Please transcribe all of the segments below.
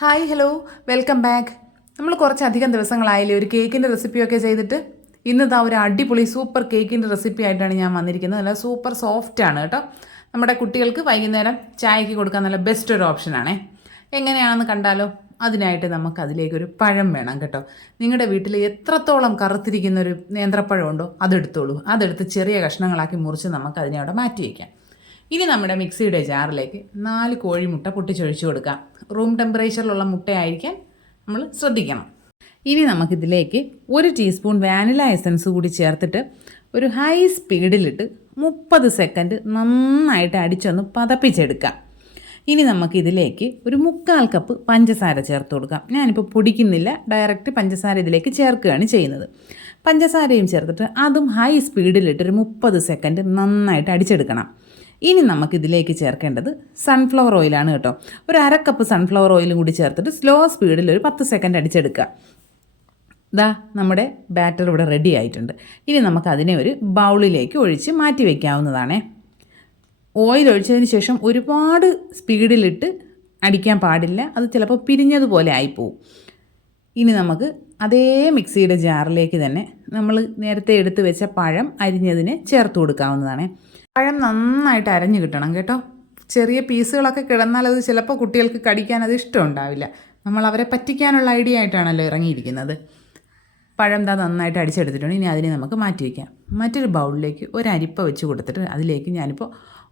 Hi hello. Welcome back. നമ്മൾ കുറച്ചധികം ദിവസങ്ങളായില്ലേ ഒരു കേക്കിന്റെ റെസിപ്പിയൊക്കെ ചെയ്തിട്ട്? ഇന്നതാ ഒരു അടിപൊളി സൂപ്പർ കേക്കിന്റെ റെസിപ്പി ആയിട്ടാണ് ഞാൻ വന്നിരിക്കുന്നത്. നല്ല സൂപ്പർ സോഫ്റ്റ് ആണ് കേട്ടോ. നമ്മുടെ കുട്ടികൾക്ക് വൈകുന്നേരം ചായക്ക് കൊടുക്കാൻ നല്ല ബെസ്റ്റ് ഒരു ഓപ്ഷനാണേ എങ്ങനെയാണെന്ന് കണ്ടാലോ? അതിനായിട്ട് നമുക്ക് അതിലേക്കൊരു പഴം വേണം കേട്ടോ. നിങ്ങളുടെ വീട്ടിൽ എത്രത്തോളം കറുത്തിരിക്കുന്ന ഒരു നേന്ത്രപ്പഴം ഉണ്ടോ അതെടുത്തോളൂ. അതെടുത്ത് ചെറിയ കഷ്ണങ്ങളാക്കി മുറിച്ച് നമുക്ക് അതിനെ അവിടെ മാറ്റി വയ്ക്കാം ഇനി നമ്മുടെ മിക്സിയുടെ ജാറിലേക്ക് നാല് കോഴിമുട്ട പൊട്ടിച്ചൊഴിച്ചു കൊടുക്കാം. റൂം ടെമ്പറേച്ചറിലുള്ള മുട്ടയായിരിക്കാൻ നമ്മൾ ശ്രദ്ധിക്കണം. ഇനി നമുക്കിതിലേക്ക് ഒരു ടീസ്പൂൺ വാനില എസൻസ് കൂടി ചേർത്തിട്ട് ഒരു ഹൈ സ്പീഡിലിട്ട് മുപ്പത് സെക്കൻഡ് നന്നായിട്ട് അടിച്ചൊന്ന് പതപ്പിച്ചെടുക്കാം. ഇനി നമുക്കിതിലേക്ക് ഒരു മുക്കാൽ കപ്പ് പഞ്ചസാര ചേർത്ത് കൊടുക്കാം. ഞാനിപ്പോൾ പൊടിക്കുന്നില്ല ഡയറക്റ്റ് പഞ്ചസാര ഇതിലേക്ക് ചേർക്കുകയാണ് ചെയ്യുന്നത്. പഞ്ചസാരയും ചേർത്തിട്ട് അതും ഹൈ സ്പീഡിലിട്ട് ഒരു മുപ്പത് സെക്കൻഡ് നന്നായിട്ട് അടിച്ചെടുക്കണം. ഇനി നമുക്ക് ഇതിലേക്ക് ചേർക്കേണ്ടത് സൺഫ്ലവർ ഓയിലാണ് കേട്ടോ. ഒരു അര കപ്പ് സൺഫ്ലവർ ഓയിലും കൂടി ചേർത്തിട്ട് സ്ലോ സ്പീഡിൽ ഒരു പത്ത് സെക്കൻഡ് അടിച്ചെടുക്കുക. ദാ നമ്മുടെ ബാറ്റർ ഇവിടെ റെഡി ആയിട്ടുണ്ട്. ഇനി നമുക്ക് അതിനെ ഒരു ബൗളിലേക്ക് ഒഴിച്ച് മാറ്റി വയ്ക്കാവുന്നതാണേ ഓയിൽ ഒഴിച്ചതിന് ശേഷം ഒരുപാട് സ്പീഡിലിട്ട് അടിക്കാൻ പാടില്ല. അത് ചിലപ്പോൾ പിരിഞ്ഞതുപോലെ ആയിപ്പോവും. ഇനി നമുക്ക് അതേ മിക്സിയുടെ ജാറിലേക്ക് തന്നെ നമ്മൾ നേരത്തെ എടുത്ത് വെച്ച പഴം അരിഞ്ഞതിന് ചേർത്ത് കൊടുക്കാവുന്നതാണ്. പഴം നന്നായിട്ട് അരഞ്ഞു കിട്ടണം കേട്ടോ. ചെറിയ പീസുകളൊക്കെ കിടന്നാൽ അത് ചിലപ്പോൾ കുട്ടികൾക്ക് കടിക്കാൻ അത് ഇഷ്ടമുണ്ടാവില്ല നമ്മൾ അവരെ പറ്റിക്കാനുള്ള ഐഡിയ ആയിട്ടാണല്ലോ ഇറങ്ങിയിരിക്കുന്നത്. പഴം താ നന്നായിട്ട് അടിച്ചെടുത്തിട്ടുണ്ട്. ഇനി അതിനെ നമുക്ക് മാറ്റി വയ്ക്കാം. മറ്റൊരു ബൗളിലേക്ക് ഒരു അരിപ്പ വെച്ച് കൊടുത്തിട്ട് അതിലേക്ക് ഞാനിപ്പോൾ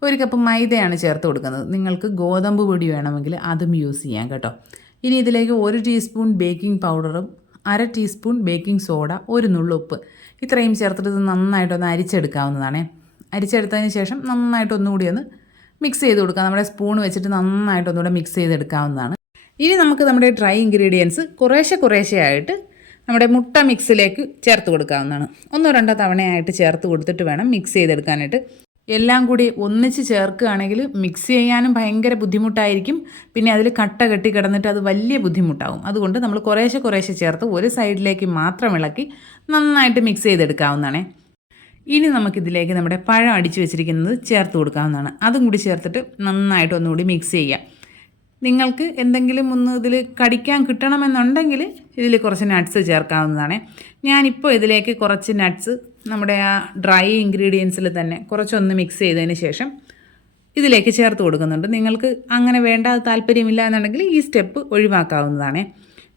ഒരു കപ്പ് മൈദയാണ് ചേർത്ത് കൊടുക്കുന്നത്. നിങ്ങൾക്ക് ഗോതമ്പ് പൊടി വേണമെങ്കിൽ അതും യൂസ് ചെയ്യാം കേട്ടോ. ഇനി ഇതിലേക്ക് ഒരു ടീസ്പൂൺ ബേക്കിംഗ് പൗഡറും അര ടീസ്പൂൺ ബേക്കിംഗ് സോഡ ഒരു നുള്ളുപ്പ് ഇത്രയും ചേർത്തിട്ട് നന്നായിട്ടൊന്ന് അരിച്ചെടുക്കാവുന്നതാണേ. അരിച്ചെടുത്തതിന് ശേഷം നന്നായിട്ട് ഒന്നുകൂടി ഒന്ന് മിക്സ് ചെയ്ത് കൊടുക്കാം. നമ്മുടെ സ്പൂൺ വെച്ചിട്ട് നന്നായിട്ട് ഒന്നുകൂടെ മിക്സ് ചെയ്തെടുക്കാവുന്നതാണ്. ഇനി നമുക്ക് നമ്മുടെ ഡ്രൈ ഇൻഗ്രീഡിയൻസ് കുറേശ്ശെ കുറേശ്ശെ ആയിട്ട് നമ്മുടെ മുട്ട മിക്സിലേക്ക് ചേർത്ത് കൊടുക്കാവുന്നതാണ്. ഒന്നോ രണ്ടോ തവണയായിട്ട് ചേർത്ത് കൊടുത്തിട്ട് വേണം മിക്സ് ചെയ്തെടുക്കാനായിട്ട്. എല്ലാം കൂടി ഒന്നിച്ച് ചേർക്കുകയാണെങ്കിൽ മിക്സ് ചെയ്യാനും ഭയങ്കര ബുദ്ധിമുട്ടായിരിക്കും. പിന്നെ അതിൽ കട്ട കെട്ടി കിടന്നിട്ട് അത് വലിയ ബുദ്ധിമുട്ടാകും അതുകൊണ്ട് നമ്മൾ കുറേശ്ശെ കുറേശ്ശെ ചേർത്ത് ഒരു സൈഡിലേക്ക് മാത്രം ഇളക്കി നന്നായിട്ട് മിക്സ് ചെയ്തെടുക്കാവുന്നതാണേ. ഇനി നമുക്കിതിലേക്ക് നമ്മുടെ പഴം അടിച്ചു വെച്ചിരിക്കുന്നത് ചേർത്ത് കൊടുക്കാവുന്നതാണ്. അതും കൂടി ചേർത്തിട്ട് നന്നായിട്ട് ഒന്നുകൂടി മിക്സ് ചെയ്യുക. നിങ്ങൾക്ക് എന്തെങ്കിലും ഒന്ന് ഇതിൽ കടിക്കാൻ കിട്ടണമെന്നുണ്ടെങ്കിൽ ഇതിൽ കുറച്ച് നട്ട്സ് ചേർക്കാവുന്നതാണ്. ഞാനിപ്പോൾ ഇതിലേക്ക് കുറച്ച് നട്ട്സ് നമ്മുടെ ആ ഡ്രൈ ഇൻഗ്രീഡിയൻസിൽ തന്നെ കുറച്ചൊന്ന് മിക്സ് ചെയ്തതിന് ശേഷം ഇതിലേക്ക് ചേർത്ത് കൊടുക്കുന്നുണ്ട്. നിങ്ങൾക്ക് അങ്ങനെ വേണ്ട താല്പര്യമില്ല എന്നുണ്ടെങ്കിൽ ഈ സ്റ്റെപ്പ് ഒഴിവാക്കാവുന്നതാണ്.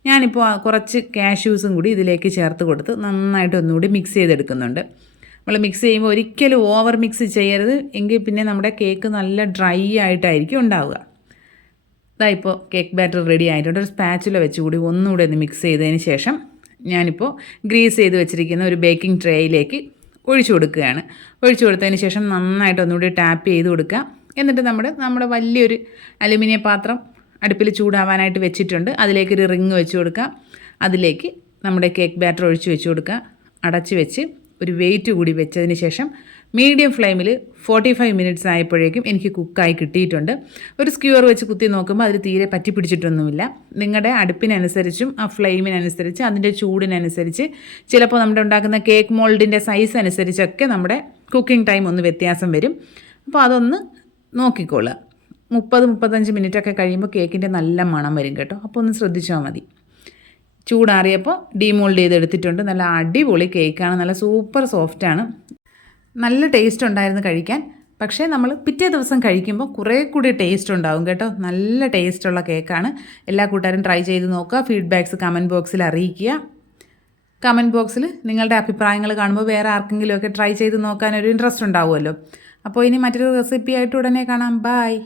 ഞാനിപ്പോൾ കുറച്ച് കാഷ്യൂസും കൂടി ഇതിലേക്ക് ചേർത്ത് കൊടുത്ത് നന്നായിട്ട് ഒന്നുകൂടി മിക്സ് ചെയ്തെടുക്കുന്നുണ്ട്. നമ്മൾ മിക്സ് ചെയ്യുമ്പോൾ ഒരിക്കലും ഓവർ മിക്സ് ചെയ്യരുത്. എങ്കിൽ പിന്നെ നമ്മുടെ കേക്ക് നല്ല ഡ്രൈ ആയിട്ടായിരിക്കും ഉണ്ടാവുക. ഇതാ ഇപ്പോൾ കേക്ക് ബാറ്റർ റെഡി ആയിട്ടുണ്ട്. ഒരു സ്പാച്ചുല വെച്ചുകൂടി ഒന്നുകൂടി ഒന്ന് മിക്സ് ചെയ്തതിന് ശേഷം ഞാനിപ്പോൾ ഗ്രീസ് ചെയ്ത് വെച്ചിരിക്കുന്ന ഒരു ബേക്കിംഗ് ട്രേയിലേക്ക് ഒഴിച്ചു കൊടുക്കുകയാണ്. ഒഴിച്ചു കൊടുത്തതിന് ശേഷം നന്നായിട്ട് ഒന്നുകൂടി ടാപ്പ് ചെയ്ത് കൊടുക്കുക. എന്നിട്ട് നമ്മുടെ നമ്മുടെ വലിയൊരു അലുമിനിയം പാത്രം അടുപ്പിൽ ചൂടാവാനായിട്ട് വെച്ചിട്ടുണ്ട്. അതിലേക്കൊരു റിങ് വെച്ച് കൊടുക്കുക. അതിലേക്ക് നമ്മുടെ കേക്ക് ബാറ്റർ ഒഴിച്ച് വെച്ച് കൊടുക്കുക. അടച്ച് വെച്ച് ഒരു വെയിറ്റ് കൂടി വെച്ചതിന് ശേഷം മീഡിയം ഫ്ലെയിമിൽ ഫോർട്ടി ഫൈവ് മിനിറ്റ്സ് ആയപ്പോഴേക്കും എനിക്ക് കുക്കായി കിട്ടിയിട്ടുണ്ട്. ഒരു സ്ക്യൂർ വെച്ച് കുത്തി നോക്കുമ്പോൾ അതിൽ തീരെ പറ്റി പിടിച്ചിട്ടൊന്നുമില്ല നിങ്ങളുടെ അടുപ്പിനനുസരിച്ചും ആ ഫ്ലെയിമിനനുസരിച്ച് അതിന്റെ ചൂടിനനുസരിച്ച് ചിലപ്പോൾ നമ്മുടെ ഉണ്ടാക്കുന്ന കേക്ക് മോൾഡിന്റെ സൈസ് അനുസരിച്ചൊക്കെ നമ്മുടെ കുക്കിംഗ് ടൈം ഒന്ന് വ്യത്യാസം വരും. അപ്പോൾ അതൊന്ന് നോക്കിക്കോളുക. മുപ്പത് മുപ്പത്തഞ്ച് മിനിറ്റൊക്കെ കഴിയുമ്പോൾ കേക്കിന്റെ നല്ല മണം വരും കേട്ടോ. അപ്പോൾ ഒന്ന് ശ്രദ്ധിച്ചാൽ മതി. ചൂടാറിയപ്പോൾ ഡീമോൾഡ് ചെയ്തെടുത്തിട്ടുണ്ട്. നല്ല അടിപൊളി കേക്കാണ്. നല്ല സൂപ്പർ സോഫ്റ്റാണ് നല്ല ടേസ്റ്റ് ഉണ്ടായിരുന്നു കഴിക്കാൻ. പക്ഷേ നമ്മൾ പിറ്റേ ദിവസം കഴിക്കുമ്പോൾ കുറേ കൂടി ടേസ്റ്റ് ഉണ്ടാവും കേട്ടോ. നല്ല ടേസ്റ്റുള്ള കേക്കാണ്. എല്ലാ കൂട്ടുകാരും ട്രൈ ചെയ്ത് നോക്കുക. ഫീഡ്ബാക്ക്സ് കമന്റ് ബോക്സിൽ അറിയിക്കുക. കമന്റ് ബോക്സിൽ നിങ്ങളുടെ അഭിപ്രായങ്ങൾ കാണുമ്പോൾ വേറെ ആർക്കെങ്കിലുമൊക്കെ ട്രൈ ചെയ്ത് നോക്കാൻ ഒരു ഇൻട്രസ്റ്റ് ഉണ്ടാവുമല്ലോ. അപ്പോൾ ഇനി മറ്റൊരു റെസിപ്പി ആയിട്ട് ഉടനെ കാണാം. ബായ്